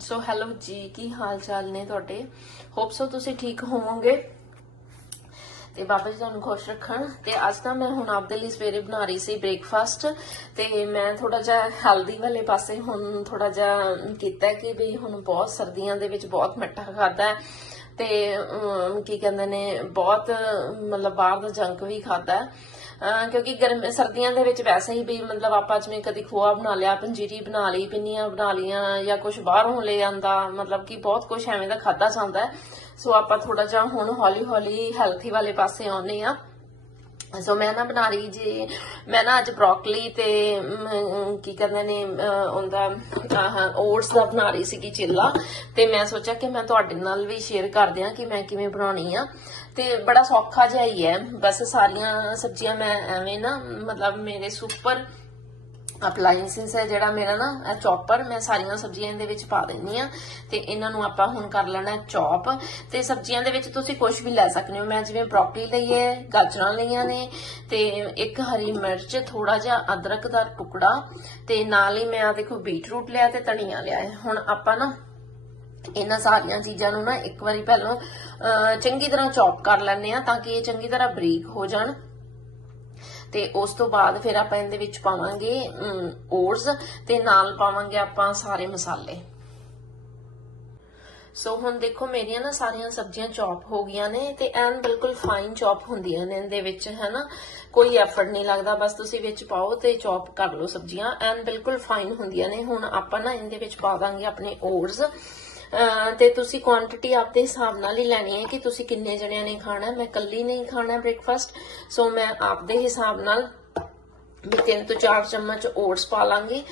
So hello ਜੀ ਕੀ ਹਾਲ ਚਾਲ ਨੇ ਤੁਹਾਡੇ? ਹੋਪ ਸੋ ਤੁਸੀਂ ਠੀਕ ਹੋਵੋਗੇ। ਤੇ ਬਾਬਾ ਜੀ ਤੁਹਾਨੂੰ ਖੁਸ਼ ਰੱਖਣ। ਤੇ ਅੱਜ ਤਾਂ ਮੈਂ ਹੁਣ ਆਪਦੇ ਲਈ ਸਵੇਰੇ ਬਣਾ ਰਹੀ ਸੀ ਬ੍ਰੇਕਫਾਸਟ ਤੇ ਮੈਂ ਥੋੜਾ ਜਿਹਾ ਹੈਲਦੀ ਵਾਲੇ ਪਾਸੇ ਹੁਣ ਥੋੜਾ ਜਿਹਾ ਕੀਤਾ ਕਿ ਵੀ ਹੁਣ ਬਹੁਤ ਸਰਦੀਆਂ ਦੇ ਵਿੱਚ ਬਹੁਤ ਮਿੱਠਾ ਖਾਦਾ ਹੈ। ਤੇ ਕੀ ਕਹਿੰਦੇ ਨੇ, ਬਹੁਤ, ਮਤਲਬ ਬਾਹਰ ਦਾ ਜੰਕ ਵੀ ਖਾਦਾ ਕਿਉਂਕਿ ਗਰਮ ਸਰਦੀਆਂ ਦੇ ਵਿੱਚ ਵੈਸੇ ਹੀ ਵੀ ਮਤਲਬ ਆਪਾਂ ਜਿਵੇਂ ਕਦੀ ਖੋਆ ਬਣਾ ਲਿਆ, ਪੰਜੀਰੀ ਬਣਾ ਲਈ, ਪਿੰਨੀਆਂ ਬਣਾ ਲੀਆਂ ਜਾਂ ਕੁਝ ਬਾਹਰੋਂ ਲੈ ਆਂਦਾ, ਮਤਲਬ ਕਿ ਬਹੁਤ ਕੁਝ ਐਵੇਂ ਦਾ ਖਾਦਾ ਜਾਂਦਾ ਸੋ ਆਪਾਂ ਥੋੜਾ ਜਿਹਾ ਹੁਣ ਹੌਲੀ ਹੌਲੀ ਹੈਲਥੀ ਵਾਲੇ ਪਾਸੇ ਆਉਨੇ ਆ ਸੋ ਮੈਂ ਨਾ ਬਣਾ ਰਹੀ ਜੀ, ਮੈਂ ਨਾ ਅੱਜ ਬ੍ਰੋਕਲੀ ਤੇ ਕੀ ਕਹਿੰਦੇ ਨੇ ਉਹਦਾ ਓਟਸ ਦਾ ਬਣਾ ਰਹੀ ਸੀਗੀ ਚਿੱਲਾ। ਤੇ ਮੈਂ ਸੋਚਿਆ ਕਿ ਮੈਂ ਤੁਹਾਡੇ ਨਾਲ ਵੀ ਸ਼ੇਅਰ ਕਰ ਦਿਆਂ ਕਿ ਮੈਂ ਕਿਵੇਂ ਬਣਾਉਣੀ ਆ। ਤੇ ਬੜਾ ਸੌਖਾ ਜਿਹਾ ਹੀ ਹੈ। ਬਸ ਸਾਰੀਆਂ ਸਬਜ਼ੀਆਂ ਮੈਂ ਐਵੇਂ ਨਾ, ਮਤਲਬ ਮੇਰੇ ਸੁਪਰ ਅਪਲਾਈਐਂਸਸ ਹੈ ਜਿਹੜਾ ਮੇਰਾ ਨਾ ਚੌਪਰ ਮੈਂ ਸਾਰੀਆਂ ਸਬਜ਼ੀਆਂ ਇਹਦੇ ਵਿੱਚ ਪਾ ਦਿੰਨੀ ਆ ਤੇ ਇਹਨਾਂ ਨੂੰ ਆਪਾਂ ਹੁਣ ਕਰ ਲੈਣਾ ਚੌਪ ਤੇ ਸਬਜ਼ੀਆਂ ਦੇ ਵਿੱਚ ਤੁਸੀਂ ਕੁਝ ਵੀ ਲੈ ਸਕਦੇ ਹੋ। ਮੈਂ ਜਿਵੇਂ ਬ੍ਰੋਕਲੀ ਲਈ ਹੈ, ਗਾਜਰਾਂ ਲਈਆਂ ਨੇ ਤੇ ਇੱਕ ਹਰੀ ਮਿਰਚ ਥੋੜਾ ਜਿਹਾ ਅਦਰਕ ਦਾ ਟੁਕੜਾ ਤੇ ਨਾਲ ਹੀ ਮੈਂ ਆ ਦੇਖੋ ਬੀਟਰੂਟ ਲਿਆ ਤੇ ਧਨੀਆ ਲਿਆ ਹੈ। ਹੁਣ ਆਪਾਂ ਨਾ ਇਹਨਾਂ ਸਾਰੀਆਂ ਚੀਜ਼ਾਂ ਨੂੰ ਨਾ ਇੱਕ ਵਾਰੀ ਪਹਿਲਾਂ ਚੰਗੀ ਤਰ੍ਹਾਂ ਚੌਪ ਕਰ ਲੈਣੇ ਆ ਤਾਂ ਕਿ ਇਹ ਚੰਗੀ ਤਰ੍ਹਾਂ ਬਰੀਕ ਹੋ ਜਾਣ। ਤੇ ਉਸ ਤੋਂ ਬਾਅਦ ਫਿਰ ਆਪਾਂ ਇਹਦੇ ਵਿੱਚ ਪਾਵਾਂਗੇ ਓਟਸ ਤੇ ਨਾਲ ਪਾਵਾਂਗੇ ਆਪਾਂ ਸਾਰੇ ਮਸਾਲੇ। ਸੋ ਹੁਣ ਦੇਖੋ ਮੇਰੀਆਂ ਨਾ ਸਾਰੀਆਂ ਸਬਜ਼ੀਆਂ ਚੌਪ ਹੋ ਗਈਆਂ ਨੇ ਤੇ ਐਨ ਬਿਲਕੁਲ ਫਾਈਨ ਚੌਪ ਹੁੰਦੀਆਂ ਨੇ ਇਹਦੇ ਵਿੱਚ, ਹੈਨਾ? ਕੋਈ ਐਫਰਟ ਨਹੀਂ ਲੱਗਦਾ, ਬਸ ਤੁਸੀਂ ਵਿੱਚ ਪਾਓ ਤੇ ਚੌਪ ਕਰ ਲਓ ਸਬਜ਼ੀਆਂ। ਐਨ ਬਿਲਕੁਲ ਫਾਈਨ ਹੁੰਦੀਆਂ ਨੇ। ਹੁਣ ਆਪਾਂ ਨਾ ਇਹਦੇ ਵਿੱਚ ਪਾ ਦਾਂਗੇ ਆਪਣੇ ਓਟਸ। ਤੇ ਤੁਸੀਂ ਕੁਆਂਟੀਟੀ ਆਪਦੇ ਹਿਸਾਬ ਨਾਲ ਹੀ ਲੈਣੀ ਹੈ ਕਿ ਤੁਸੀਂ ਕਿੰਨੇ ਜਣਿਆਂ ਨੇ ਖਾਣਾ ਮੈਂ ਇਕੱਲੀ ਨਹੀਂ ਖਾਣਾ ਬ੍ਰੇਕਫਾਸਟ ਸੋ ਮੈਂ ਆਪਦੇ ਹਿਸਾਬ ਨਾਲ ਵੀ ਤਿੰਨ ਤੋਂ ਚਾਰ ਚਮਚ ਓਟਸ ਪਾ ਲਾਂਗੀ।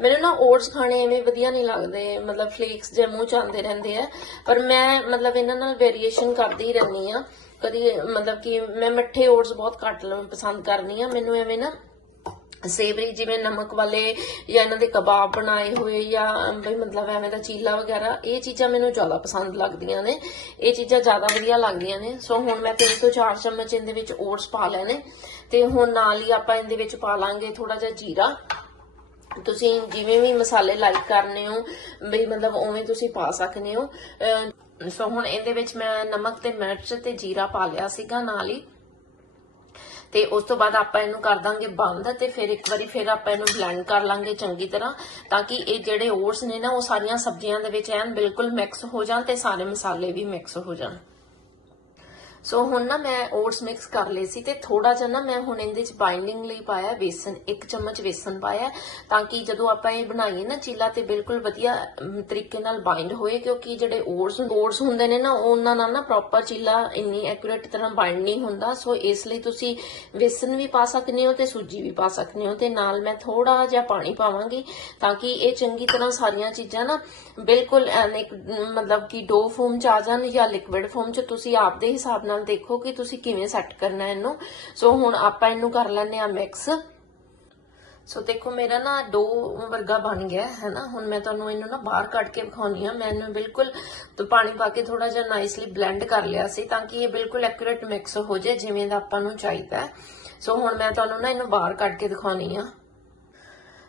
ਮੈਨੂੰ ਨਾ ਓਟਸ ਖਾਣੇ ਐਵੇਂ ਵਧੀਆ ਨਹੀਂ ਲੱਗਦੇ, ਮਤਲਬ ਫਲੇਕਸ ਜੇ ਮੂੰਹ ਚ ਆਉਂਦੇ ਰਹਿੰਦੇ ਆ। ਪਰ ਮੈਂ ਮਤਲਬ ਇਹਨਾਂ ਨਾਲ ਵੇਰੀਏਸ਼ਨ ਕਰਦੀ ਰਹਿੰਦੀ ਆ ਕਦੀ, ਮਤਲਬ ਕਿ ਮੈਂ ਮਿੱਠੇ ਓਟਸ ਬਹੁਤ ਘੱਟ ਲ- ਪਸੰਦ ਕਰਨੀ ਆ ਮੈਨੂੰ ਐਵੇਂ ਨਾ ਸੇਵਰੀ ਜਿਵੇਂ ਨਮਕ ਵਾਲੇ ਜਾਂ ਇਹਨਾਂ ਦੇ ਕਬਾਬ ਬਣਾਏ ਹੋਏ ਜਾਂ ਬਈ ਮਤਲਬ ਐਵੇਂ ਦਾ ਚੀਲਾ ਵਗੈਰਾ, ਇਹ ਚੀਜ਼ਾਂ ਮੈਨੂੰ ਜ਼ਿਆਦਾ ਪਸੰਦ ਲੱਗਦੀਆਂ ਨੇ। ਇਹ ਚੀਜ਼ਾਂ ਜ਼ਿਆਦਾ ਵਧੀਆ ਲੱਗਦੀਆਂ ਨੇ। ਸੋ ਹੁਣ ਮੈਂ ਤਿੰਨ ਤੋਂ ਚਾਰ ਚਮਚ ਇਹਦੇ ਵਿੱਚ ਓਟਸ ਪਾ ਲੈਣੇ ਤੇ ਹੁਣ ਨਾਲ ਹੀ ਆਪਾਂ ਇਹਦੇ ਵਿੱਚ ਪਾ ਲਾਂਗੇ ਥੋੜਾ ਜਿਹਾ ਜੀਰਾ। ਤੁਸੀਂ ਜਿਵੇਂ ਵੀ ਮਸਾਲੇ ਲਾਈਕ ਕਰਨੇ ਹੋ, ਬਈ ਮਤਲਬ ਉਵੇਂ ਤੁਸੀਂ ਪਾ ਸਕਦੇ ਹੋ। ਸੋ ਹੁਣ ਇਹਦੇ ਵਿੱਚ ਮੈਂ ਨਮਕ ਤੇ ਮਿਰਚ ਤੇ ਜੀਰਾ ਪਾ ਲਿਆ ਸੀਗਾ ਨਾਲ ਹੀ। ਤੇ ਉਸ ਤੋਂ ਬਾਅਦ ਆਪਾਂ ਇਹਨੂੰ ਕਰ ਦਾਂਗੇ ਬੰਦ ਤੇ ਫਿਰ ਇੱਕ ਵਾਰੀ ਫਿਰ ਆਪਾਂ ਇਹਨੂੰ ਬਲੈਂਡ ਕਰ ਲਾਂਗੇ ਚੰਗੀ ਤਰ੍ਹਾਂ, ਤਾਂ ਕਿ ਇਹ ਜਿਹੜੇ ਓਟਸ ਨੇ ਨਾ, ਉਹ ਸਾਰੀਆਂ ਸਬਜ਼ੀਆਂ ਦੇ ਵਿੱਚ ਐਨ ਬਿਲਕੁਲ ਮਿਕਸ ਹੋ ਜਾਣ ਤੇ ਸਾਰੇ ਮਸਾਲੇ ਵੀ ਮਿਕਸ ਹੋ ਜਾਣ। ਸੋ ਹੁਣ ਨਾ ਮੈਂ ਓਟਸ ਮਿਕਸ ਕਰ ਲਏ ਸੀ ਤੇ ਥੋੜਾ ਜਿਹਾ ਨਾ ਮੈਂ ਹੁਣ ਇਹਦੇ ਚ ਬਾਈਂਡਿੰਗ ਲਈ ਪਾਇਆ ਵੇਸਨ ਇੱਕ ਚਮਚ ਵੇਸਨ ਪਾਇਆ ਤਾਂ ਕਿ ਜਦੋਂ ਆਪਾਂ ਇਹ ਬਣਾਈਏ ਨਾ ਚੀਲਾ ਤੇ ਬਿਲਕੁਲ ਵਧੀਆ ਤਰੀਕੇ ਨਾਲ ਬਾਈਂਡ ਹੋਏ ਕਿਉਂਕਿ ਜਿਹੜੇ ਓਟਸ ਓਟਸ ਹੁੰਦੇ ਨੇ ਨਾ ਉਹਨਾਂ ਨਾਲ ਨਾ ਪ੍ਰੋਪਰ ਚੀਲਾ ਇੰਨੀ ਐਕੂਰੇਟ ਤਰ੍ਹਾਂ ਬਾਈਂਡ ਨਹੀਂ ਹੁੰਦਾ। ਸੋ ਇਸ ਲਈ ਤੁਸੀਂ ਵੇਸਨ ਵੀ ਪਾ ਸਕਦੇ ਹੋ ਤੇ ਸੂਜੀ ਵੀ ਪਾ ਸਕਦੇ ਹੋ ਤੇ ਨਾਲ ਮੈਂ ਥੋੜਾ ਜਿਹਾ ਪਾਣੀ ਪਾਵਾਂਗੀ ਤਾਂ ਕਿ ਇਹ ਚੰਗੀ ਤਰ੍ਹਾਂ ਸਾਰੀਆਂ ਚੀਜ਼ਾਂ ਨਾ ਬਿਲਕੁਲ ਮਤਲਬ ਕਿ ਡੋ ਫਾਰਮ ਚ ਆ ਜਾਣ ਜਾਂ ਲਿਕੁਇਡ ਫਾਰਮ ਚ ਤੁਸੀਂ ਆਪਦੇ ਹਿਸਾਬ ਨਾਲ ਦੇਖੋ ਕਿ ਤੁਸੀਂ ਕਿਵੇਂ ਸੈੱਟ ਕਰਨਾ ਇਹਨੂੰ। ਸੋ ਹੁਣ ਆਪਾਂ ਇਹਨੂੰ ਕਰ ਲੈਂਦੇ ਆ ਮਿਕਸ ਸੋ ਦੇਖੋ, ਮੇਰਾ ਨਾ ਡੋ ਵਰਗਾ ਬਣ ਗਿਆ ਹੈ ਨਾ? ਹੁਣ ਮੈਂ ਤੁਹਾਨੂੰ ਇਹਨੂੰ ਨਾ ਬਾਹਰ ਕੱਢ ਕੇ ਵਿਖਾਉਣੀ ਆ ਮੈਂ ਇਹਨੂੰ ਬਿਲਕੁਲ ਤੋਂ ਪਾਣੀ ਪਾ ਕੇ ਥੋੜਾ ਜਿਹਾ ਨਾਈਸਲੀ ਬਲੈਂਡ ਕਰ ਲਿਆ ਸੀ ਤਾਂ ਕਿ ਇਹ ਬਿਲਕੁਲ ਐਕੂਰੇਟ ਮਿਕਸ ਹੋ ਜਾਏ, ਜਿਵੇਂ ਦਾ ਆਪਾਂ ਨੂੰ ਚਾਹੀਦਾ ਸੋ ਹੁਣ ਮੈਂ ਤੁਹਾਨੂੰ ਨਾ ਇਹਨੂੰ ਬਾਹਰ ਕੱਢ ਕੇ ਦਿਖਾਉਣੀ ਆ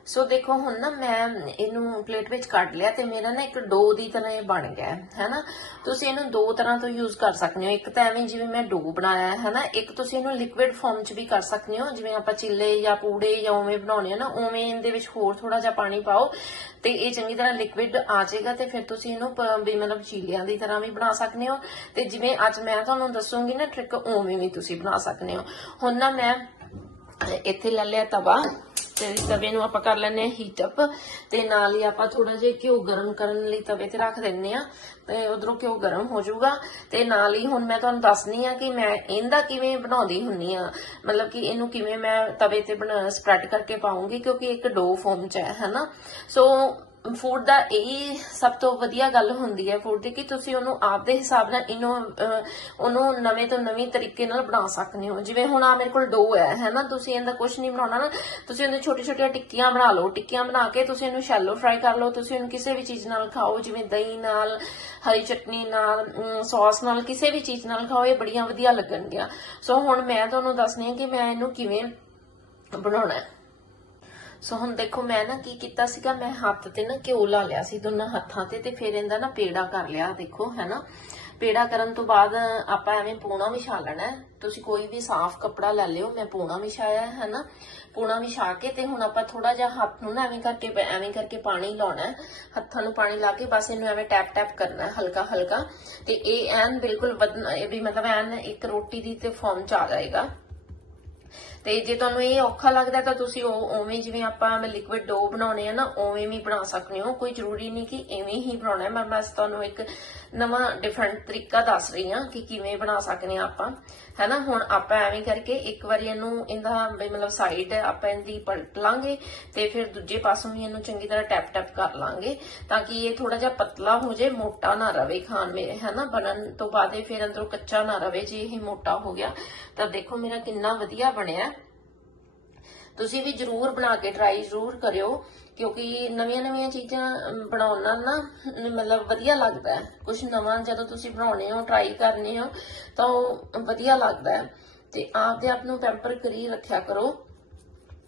ਸੋ ਦੇਖੋ, ਹੁਣ ਨਾ ਮੈਂ ਇਹਨੂੰ ਪਲੇਟ ਵਿੱਚ ਕੱਢ ਲਿਆ ਤੇ ਮੇਰਾ ਨਾ ਇੱਕ ਡੋ ਦੀ ਤਰ੍ਹਾਂ ਇਹ ਬਣ ਗਿਆ ਹੈ ਹੈਨਾ? ਤੁਸੀਂ ਇਹਨੂੰ ਦੋ ਤਰ੍ਹਾਂ ਤੋਂ ਯੂਜ਼ ਕਰ ਸਕਦੇ ਹੋ। ਇੱਕ ਤਾਂ ਐਵੇਂ ਜਿਵੇਂ ਮੈਂ ਡੋ ਬਣਾਇਆ ਹੈ ਹੈਨਾ? ਇੱਕ ਤੁਸੀਂ ਇਹਨੂੰ ਲਿਕਵਿਡ ਫਾਰਮ 'ਚ ਵੀ ਕਰ ਸਕਦੇ ਹੋ, ਜਿਵੇਂ ਆਪਾਂ ਚਿੱਲੇ ਜਾਂ ਪੂੜੇ ਜਾਂ ਉਵੇਂ ਬਣਾਉਣੇ ਆ ਨਾ, ਉਵੇਂ ਇਹਦੇ ਵਿੱਚ ਹੋਰ ਥੋੜਾ ਜਿਹਾ ਪਾਣੀ ਪਾਓ ਤੇ ਇਹ ਚੰਗੀ ਤਰ੍ਹਾਂ ਲਿਕੁਇਡ ਆ ਜਾਏਗਾ ਤੇ ਫਿਰ ਤੁਸੀਂ ਇਹਨੂੰ ਵੀ ਮਤਲਬ ਚੀਲਿਆਂ ਦੀ ਤਰ੍ਹਾਂ ਵੀ ਬਣਾ ਸਕਦੇ ਹੋ। ਤੇ ਜਿਵੇਂ ਅੱਜ ਮੈਂ ਤੁਹਾਨੂੰ ਦੱਸੂਗੀ ਨਾ ਟ੍ਰਿਕ ਉਵੇਂ ਵੀ ਤੁਸੀਂ ਬਣਾ ਸਕਦੇ ਹੋ। ਹੁਣ ਨਾ ਮੈਂ ਇੱਥੇ ਲੈ ਲਿਆ ਤਵਾ। ਤੇ ਤਵੇ ਨੂੰ ਆਪਾਂ ਕਰ ਲੈਨੇ ਆ ਹੀਟ ਅਪ ਤੇ ਨਾਲ ਹੀ ਆਪਾਂ ਥੋੜਾ ਜਿਹਾ ਘਿਓ ਗਰਮ ਕਰਨ ਲਈ ਤਵੇ ਤੇ ਰੱਖ ਦਿੰਨੇ ਆ ਤੇ ਉਧਰੋਂ ਘਿਓ ਗਰਮ ਹੋ ਜਾਊਗਾ ਤੇ ਨਾਲ ਹੀ ਹੁਣ ਮੈਂ ਤੁਹਾਨੂੰ ਦੱਸਣੀ ਆ ਕਿ ਮੈਂ ਇਹਦਾ ਕਿਵੇਂ ਬਣਾਉਂਦੀ ਹੁੰਨੀ ਆ ਮਤਲਬ ਕਿ ਇਹਨੂੰ ਕਿਵੇਂ ਮੈਂ ਤਵੇ ਤੇ ਬਣਾ ਸਪਰੈਡ ਕਰਕੇ ਪਾਉਂਗੀ ਕਿਉਂਕਿ ਇੱਕ ਡੋ ਫੋਮ ਚ ਹੈ, ਹਨਾ? ਸੋ ਫੂਡ ਦਾ ਇਹ ਸਭ ਤੋਂ ਵਧੀਆ ਗੱਲ ਹੁੰਦੀ ਹੈ ਫੂਡ ਦੀ ਕਿ ਤੁਸੀਂ ਉਹਨੂੰ ਆਪਦੇ ਹਿਸਾਬ ਨਾਲ ਇਹਨੂੰ ਉਹਨੂੰ ਨਵੇਂ ਤੋਂ ਨਵੀਂ ਤਰੀਕੇ ਨਾਲ ਬਣਾ ਸਕਦੇ ਹੋ। ਜਿਵੇਂ ਹੁਣ ਆ ਮੇਰੇ ਕੋਲ ਡੋ ਹੈ, ਹੈਨਾ? ਤੁਸੀਂ ਇਹਦਾ ਕੁਝ ਨਹੀਂ ਬਣਾਉਣਾ ਨਾ। ਤੁਸੀਂ ਇਹਦੇ ਛੋਟੇ ਛੋਟੀਆਂ ਟਿੱਕੀਆਂ ਬਣਾ ਲਓ। ਟਿੱਕੀਆਂ ਬਣਾ ਕੇ ਤੁਸੀਂ ਇਹਨੂੰ ਸ਼ੈਲੋ ਫਰਾਈ ਕਰ ਲਓ। ਤੁਸੀਂ ਇਹਨੂੰ ਕਿਸੇ ਵੀ ਚੀਜ਼ ਨਾਲ ਖਾਓ, ਜਿਵੇਂ ਦਹੀਂ ਨਾਲ, ਹਰੀ ਚਟਨੀ ਨਾਲ ਸੌਸ ਨਾਲ, ਕਿਸੇ ਵੀ ਚੀਜ਼ ਨਾਲ ਖਾਓ, ਇਹ ਬੜੀਆਂ ਵਧੀਆ ਲੱਗਣਗੀਆਂ। ਸੋ ਹੁਣ ਮੈਂ ਤੁਹਾਨੂੰ ਦੱਸਣੀ ਹੈ ਕਿ ਮੈਂ ਇਹਨੂੰ ਕਿਵੇਂ ਬਣਾਉਣਾ ਹੈ। ਸੋ ਹੁਣ ਦੇਖੋ ਮੈਂ ਨਾ ਕੀ ਕੀਤਾ ਸੀਗਾ, ਮੈਂ ਹੱਥ ਤੇ ਨਾ ਘਿਓ ਲਾ ਲਿਆ ਸੀ ਦੋਨਾਂ ਹੱਥਾਂ ਤੇ ਤੇ ਫਿਰ ਇਹਦਾ ਨਾ ਪੇੜਾ ਕਰ ਲਿਆ, ਦੇਖੋ, ਹੈਨਾ? ਪੇੜਾ ਕਰਨ ਤੋਂ ਬਾਅਦ ਆਪਾਂ ਐਵੇਂ ਪੂਣਾ ਵਿਛਾ ਲੈਣਾ ਤੁਸੀਂ ਕੋਈ ਵੀ ਸਾਫ਼ ਕੱਪੜਾ ਲੈ ਲਿਓ, ਮੈਂ ਪੂਣਾ ਵਿਛਾਇਆ ਹੈ, ਹੈਨਾ? ਪੂਣਾ ਵਿਛਾ ਕੇ ਤੇ ਹੁਣ ਆਪਾਂ ਥੋੜਾ ਜਿਹਾ ਹੱਥ ਨੂੰ ਨਾ ਐਵੇਂ ਕਰਕੇ ਐਵੇਂ ਕਰਕੇ ਪਾਣੀ ਲਾਉਣਾ ਹੱਥਾਂ ਨੂੰ ਪਾਣੀ ਲਾ ਕੇ ਬਸ ਇਹਨੂੰ ਐਵੇਂ ਟੈਪ ਟੈਪ ਕਰਨਾ ਹਲਕਾ ਹਲਕਾ। ਤੇ ਇਹ ਐਨ ਬਿਲਕੁਲ ਵਧਣਾ- ਇਹ ਵੀ ਮਤਲਬ ਐਨ ਇੱਕ ਰੋਟੀ ਦੀ ਤੇ ਫਾਰਮ ਚ ਆ ਜਾਏਗਾ। ਤੇ ਜੇ ਤੁਹਾਨੂੰ ਇਹ ਔਖਾ ਲੱਗਦਾ ਤਾਂ ਤੁਸੀਂ ਉਹ ਉਵੇਂ ਜਿਵੇਂ ਆਪਾਂ ਲਿਕੁਇਡ ਡੋ ਬਣਾਉਣੇ ਆ ਨਾ, ਉਵੇਂ ਵੀ ਬਣਾ ਸਕਦੇ ਹੋ। ਕੋਈ ਜ਼ਰੂਰੀ ਨਹੀਂ ਕਿ ਐਵੇਂ ਹੀ ਬਣਾਉਣਾ ਹੈ। ਮੈਂ ਬਸ ਤੁਹਾਨੂੰ ਇੱਕ ਨਵਾਂ ਡਿਫਰੈਂਟ ਤਰੀਕਾ ਦੱਸ ਰਹੀ ਹਾਂ ਕਿ ਕਿਵੇਂ ਬਣਾ ਸਕਦੇ ਆ ਆਪਾਂ ਹੈਨਾ ਹੁਣ ਆਪਾਂ ਐਵੇਂ ਕਰਕੇ ਇੱਕ ਵਾਰੀ ਇਹਨੂੰ ਇਹਦਾ ਵੀ ਮਤਲਬ ਸਾਈਡ ਆਪਾਂ ਇਹਦੀ ਪਲਟ ਲਾਂਗੇ ਤੇ ਫਿਰ ਦੂਜੇ ਪਾਸੋਂ ਵੀ ਇਹਨੂੰ ਚੰਗੀ ਤਰ੍ਹਾਂ ਟੈਪ ਟੈਪ ਕਰ ਲਾਂਗੇ ਤਾਂ ਕਿ ਇਹ ਥੋੜਾ ਜਿਹਾ ਪਤਲਾ ਹੋ ਜਾਏ, ਮੋਟਾ ਨਾ ਰਵੇ ਖਾਣ ਮੇਰੇ ਹੈਨਾ ਬਣਨ ਤੋਂ ਬਾਅਦ ਇਹ ਫਿਰ ਅੰਦਰੋਂ ਕੱਚਾ ਨਾ ਰਵੇ ਜੇ ਇਹ ਮੋਟਾ ਹੋ ਗਿਆ। ਤਾਂ ਦੇਖੋ ਮੇਰਾ ਕਿੰਨਾ ਵਧੀਆ ਬਣਿਆ। ਤੁਸੀਂ ਵੀ ਜਰੂਰ ਬਣਾ ਕੇ ਟਰਾਈ ਜਰੂਰ ਕਰਿਓ ਕਿਉਂਕਿ ਨਵੀਆਂ ਨਵੀਆਂ ਚੀਜ਼ਾਂ ਅਮ, ਬਣਾਉਣ ਨਾਲ ਨਾ ਮਤਲਬ ਵਧੀਆ ਲੱਗਦਾ ਹੈ। ਕੁਝ ਨਵਾਂ ਜਦੋਂ ਤੁਸੀਂ ਬਣਾਉਣੇ ਹੋ ਟਰਾਈ ਕਰਨੇ ਹੋ ਤਾਂ ਉਹ ਵਧੀਆ ਲੱਗਦਾ ਹੈ। ਤੇ ਆਪਦੇ ਆਪ ਨੂੰ ਪੈਂਪਰ ਕਰੀ ਰੱਖਿਆ ਕਰੋ।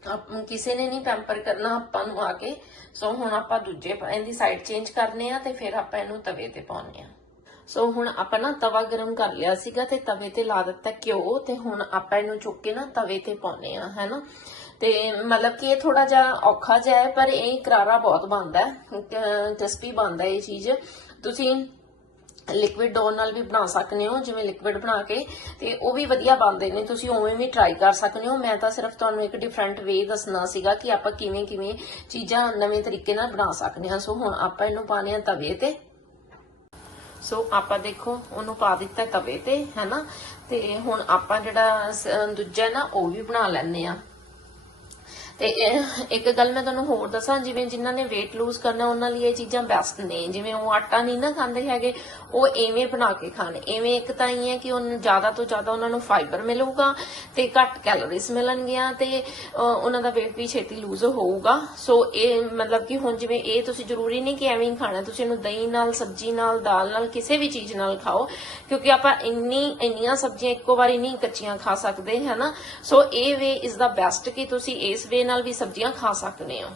ਆਪ ਕਿਸੇ ਨੇ ਨਹੀਂ ਪੈਂਪਰ ਕਰਨਾ ਆਪਾਂ ਨੂੰ ਆ ਕੇ। ਸੋ ਹੁਣ ਆਪਾਂ ਦੂਜੇ ਇਹਦੀ ਸਾਈਡ ਚੇਂਜ ਕਰਨੇ ਆ ਤੇ ਫਿਰ ਆਪਾਂ ਇਹਨੂੰ ਤਵੇ ਤੇ ਪਾਉਣੇ ਆ। ਸੋ ਹੁਣ ਆਪਾਂ ਨਾ ਤਵਾ ਗਰਮ ਕਰ ਲਿਆ ਸੀਗਾ ਤੇ ਤਵੇ ਤੇ ਲਾ ਦਿੱਤਾ ਘਿਓ ਤੇ ਹੁਣ ਆਪਾਂ ਇਹਨੂੰ ਚੁੱਕ ਕੇ ਨਾ ਤਵੇ ਤੇ ਪਾਉਣੇ ਆ ਹੈਨਾ ਤੇ ਮਤਲਬ ਕਿ ਇਹ ਥੋੜਾ ਜਿਹਾ ਔਖਾ ਜਿਹਾ ਹੈ, ਪਰ ਇਹ ਕਰਾਰਾ ਬਹੁਤ ਬਣਦਾ ਹੈ ਕ੍ਰਿਸਪੀ ਬਣਦਾ ਇਹ ਚੀਜ਼। ਤੁਸੀਂ ਲਿਕਵਿਡ ਡੋ ਨਾਲ ਵੀ ਬਣਾ ਸਕਦੇ ਹੋ, ਜਿਵੇਂ ਲਿਕੁਇਡ ਬਣਾ ਕੇ, ਤੇ ਉਹ ਵੀ ਵਧੀਆ ਬਣਦੇ ਨੇ, ਤੁਸੀਂ ਉਵੇਂ ਵੀ ਟਰਾਈ ਕਰ ਸਕਦੇ ਹੋ। ਮੈਂ ਤਾਂ ਸਿਰਫ ਤੁਹਾਨੂੰ ਇੱਕ ਡਿਫਰੈਂਟ ਵੇ ਦੱਸਣਾ ਸੀਗਾ ਕਿ ਆਪਾਂ ਕਿਵੇਂ ਕਿਵੇਂ ਚੀਜ਼ਾਂ ਨਵੇਂ ਤਰੀਕੇ ਨਾਲ ਬਣਾ ਸਕਦੇ ਹਾਂ। ਸੋ ਹੁਣ ਆਪਾਂ ਇਹਨੂੰ ਪਾਣੇ ਆ ਤਵੇ ਤੇ। ਸੋ ਆਪਾਂ ਦੇਖੋ, ਉਹਨੂੰ ਪਾ ਦਿੱਤਾ ਤਵੇ ਤੇ, ਹੈਨਾ? ਤੇ ਹੁਣ ਆਪਾਂ ਜਿਹੜਾ ਦੂਜਾ ਨਾ, ਉਹ ਵੀ ਬਣਾ ਲੈਣੇ ਆ ਤੇ ਇੱਕ ਗੱਲ ਮੈਂ ਤੁਹਾਨੂੰ ਹੋਰ ਦੱਸਾਂ, ਜਿਵੇਂ ਜਿਨ੍ਹਾਂ ਨੇ weight lose ਕਰਨਾ, ਉਹਨਾਂ ਲਈ ਇਹ ਚੀਜ਼ਾਂ ਬੈਸਟ ਨੇ। ਜਿਵੇਂ ਉਹ ਆਟਾ ਨਹੀਂ ਨਾ ਖਾਂਦੇ ਹੈਗੇ, ਉਹ ਐਵੇਂ ਬਣਾ ਕੇ ਖਾਣ। ਐਵੇਂ ਇੱਕ ਤਾਂ ਹੀ ਹੈ ਕਿ ਉਹਨਾਂ ਜ਼ਿਆਦਾ ਤੋਂ ਜ਼ਿਆਦਾ ਉਹਨਾਂ ਨੂੰ ਫਾਈਬਰ ਮਿਲੂਗਾ ਤੇ ਘੱਟ ਕੈਲੋਰੀਜ਼ ਮਿਲਣਗੀਆਂ ਤੇ ਉਹਨਾਂ ਦਾ weight ਵੀ ਛੇਤੀ ਲੂਜ਼ ਹੋਊਗਾ। ਸੋ ਇਹ ਮਤਲਬ ਕਿ ਹੁਣ ਜਿਵੇਂ ਇਹ ਤੁਸੀਂ ਜ਼ਰੂਰੀ ਨਹੀਂ ਕਿ ਐਵੇਂ ਹੀ ਖਾਣਾ, ਤੁਸੀਂ ਇਹਨੂੰ ਦਹੀਂ ਨਾਲ, ਸਬਜ਼ੀ ਨਾਲ, ਦਾਲ ਨਾਲ, ਕਿਸੇ ਵੀ ਚੀਜ਼ ਨਾਲ ਖਾਓ, ਕਿਉਂਕਿ ਆਪਾਂ ਇੰਨੀ, ਇੰਨੀਆਂ ਸਬਜ਼ੀਆਂ ਇੱਕੋ ਵਾਰੀ ਨਹੀਂ ਕੱਚੀਆਂ ਖਾ ਸਕਦੇ, ਹਨਾ? ਸੋ ਇਹ ਵੇ ਇਜ਼ ਦਾ ਬੈਸਟ ਕਿ ਤੁਸੀਂ ਇਸ ਵੇ ਨਾਲ ਵੀ ਸਬਜ਼ੀਆਂ ਖਾ ਸਕਦੇ ਹੋ।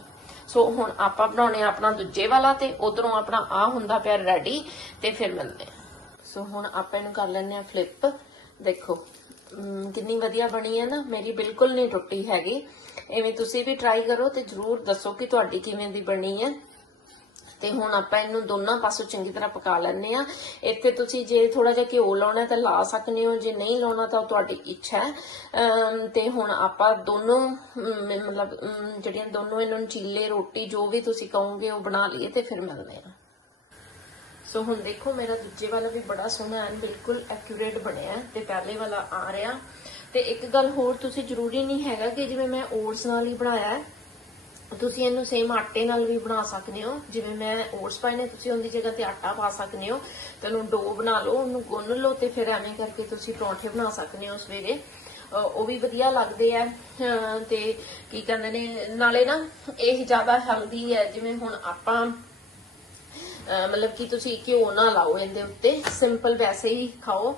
ਸੋ ਹੁਣ ਆਪਾਂ ਬਣਾਉਣੇ ਆ ਆਪਣਾ ਦੂਜੇ ਵਾਲਾ ਤੇ ਉਧਰੋਂ ਆਪਣਾ ਆ ਹੁੰਦਾ ਪਿਆ ਰੈਡੀ ਤੇ ਫਿਰ ਮਿਲਦੇ ਸੋ ਹੁਣ ਆਪਾਂ ਇਹਨੂੰ ਕਰ ਲੈਣੇ ਆ ਫਲਿੱਪ। ਦੇਖੋ ਕਿੰਨੀ ਵਧੀਆ ਬਣੀ ਹੈ ਨਾ। ਮੇਰੀ ਬਿਲਕੁਲ ਨਹੀਂ ਟੁੱਟੀ ਹੈਗੀ। ਐਵੇਂ ਤੁਸੀਂ ਵੀ ਟਰਾਈ ਕਰੋ ਤੇ ਜਰੂਰ ਦੱਸੋ ਕਿ ਤੁਹਾਡੀ ਕਿਵੇਂ ਦੀ ਬਣੀ ਹੈ। ਤੇ ਹੁਣ ਆਪਾਂ ਇਹਨੂੰ ਦੋਨਾਂ ਪਾਸੋਂ ਚੰਗੀ ਤਰ੍ਹਾਂ ਪਕਾ ਲੈਣੇ ਆ ਇੱਥੇ ਤੁਸੀਂ ਜੇ ਥੋੜਾ ਜਿਹਾ ਘਿਓ ਲਾਉਣਾ ਤਾਂ ਲਾ ਸਕਦੇ ਹੋ, ਜੇ ਨਹੀਂ ਲਾਉਣਾ ਤਾਂ ਉਹ ਤੁਹਾਡੀ ਇੱਛਾ ਹੈ। ਤੇ ਹੁਣ ਆਪਾਂ ਦੋਨੋਂ ਮਤਲਬ ਜਿਹੜੀਆਂ ਦੋਨੋਂ ਇਹਨਾਂ ਨੂੰ ਚੀਲੇ, ਰੋਟੀ, ਜੋ ਵੀ ਤੁਸੀਂ ਕਹੋਗੇ ਉਹ ਬਣਾ ਲਈਏ ਤੇ ਫਿਰ ਮਿਲਦੇ ਆ ਸੋ ਹੁਣ ਦੇਖੋ, ਮੇਰਾ ਦੂਜੇ ਵਾਲਾ ਵੀ ਬੜਾ ਸੋਹਣਾ ਐਨ ਬਿਲਕੁਲ ਐਕੂਰੇਟ ਬਣਿਆ ਤੇ ਪਹਿਲੇ ਵਾਲਾ ਆ ਰਿਹਾ। ਤੇ ਇੱਕ ਗੱਲ ਹੋਰ ਤੁਸੀਂ ਜ਼ਰੂਰੀ ਨਹੀਂ ਹੈਗਾ ਕਿ ਜਿਵੇਂ ਮੈਂ ਓਟਸ ਨਾਲ ਹੀ ਬਣਾਇਆ ਤੁਸੀਂ ਇਹਨੂੰ ਸੇਮ ਆਟੇ ਨਾਲ ਵੀ ਬਣਾ ਸਕਦੇ ਹੋ। ਜਿਵੇਂ ਮੈਂ ਓਟਸ ਪਾਏ ਨੇ, ਤੁਸੀਂ ਉਹਦੀ ਜਗ੍ਹਾ ਤੇ ਆਟਾ ਪਾ ਸਕਦੇ ਹੋ। ਤੇ ਡੋ ਬਣਾ ਲਓ, ਉਹਨੂੰ ਗੁੰਨ ਲਓ ਤੇ ਫਿਰ ਐਵੇਂ ਕਰਕੇ ਤੁਸੀਂ ਪਰੌਂਠੇ ਬਣਾ ਸਕਦੇ ਹੋ ਸਵੇਰੇ। ਅਹ ਉਹ ਵੀ ਵਧੀਆ ਲੱਗਦੇ ਆ। ਤੇ ਕੀ ਕਹਿੰਦੇ ਨੇ, ਨਾਲੇ ਨਾ ਇਹ ਜ਼ਿਆਦਾ ਹੈਲਦੀ ਹੈ। ਜਿਵੇਂ ਹੁਣ ਆਪਾਂ ਮਤਲਬ ਕਿ ਤੁਸੀਂ ਘਿਓ ਨਾ ਲਾਓ ਇਹਦੇ ਉੱਤੇ। ਸਿੰਪਲ ਵੈਸੇ ਹੀ ਖਾਓ।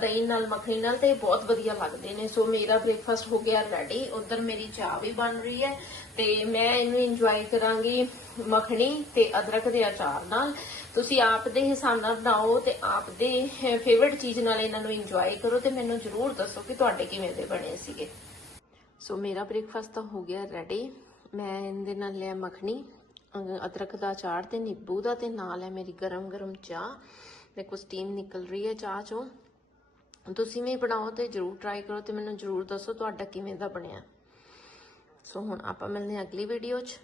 ਦਹੀਂ ਨਾਲ, ਮੱਖਣੀ ਨਾਲ ਤੇ ਬਹੁਤ ਵਧੀਆ ਲੱਗਦੇ ਨੇ। ਸੋ ਮੇਰਾ ਬ੍ਰੇਕਫਾਸਟ ਹੋ ਗਿਆ ਰੈਡੀ ਉਧਰ ਮੇਰੀ ਚਾਹ ਵੀ ਬਣ ਰਹੀ ਹੈ। ਤੇ ਮੈਂ ਇਹਨੂੰ ਇੰਜੋਏ ਕਰਾਂਗੀ ਮੱਖਣੀ ਤੇ ਅਦਰਕ ਦੇ ਅਚਾਰ ਨਾਲ। ਤੁਸੀਂ ਆਪ ਦੇ ਹਿਸਾਬ ਨਾਲ ਬਣਾਓ ਤੇ ਆਪ ਦੇ ਫੇਵਰਿਟ ਚੀਜ਼ ਨਾਲ ਇਹਨਾਂ ਨੂੰ ਇੰਜੋਏ ਕਰੋ ਤੇ ਮੈਨੂੰ ਜਰੂਰ ਦੱਸੋ ਕਿ ਤੁਹਾਡੇ ਕਿਵੇਂ ਦੇ ਬਣੇ ਸੀਗੇ। ਸੋ ਮੇਰਾ ਬ੍ਰੇਕਫਾਸਟ ਤਾਂ ਹੋ ਗਿਆ ਰੈਡੀ ਮੈਂ ਇਹਦੇ ਨਾਲ ਲਿਆ ਮੱਖਣੀ ਅਦਰਕ ਦਾ ਅਚਾਰ ਤੇ ਨਿੰਬੂ ਦਾ ਤੇ ਨਾਲ ਹੈ ਮੇਰੀ ਗਰਮ ਗਰਮ ਚਾਹ ਦੇਖੋ ਸਟੀਮ ਨਿਕਲ ਰਹੀ ਹੈ ਚਾਹ ਚੋਂ। ਤੁਸੀਂ ਵੀ ਬਣਾਓ ਤੇ ਜਰੂਰ ਟਰਾਈ ਕਰੋ ਤੇ ਮੈਨੂੰ ਜਰੂਰ ਦੱਸੋ ਤੁਹਾਡਾ ਕਿਵੇਂ ਦਾ ਬਣਿਆ। ਸੋ ਹੁਣ ਆਪਾਂ ਮਿਲਦੇ ਹਾਂ ਅਗਲੀ ਵੀਡੀਓ 'ਚ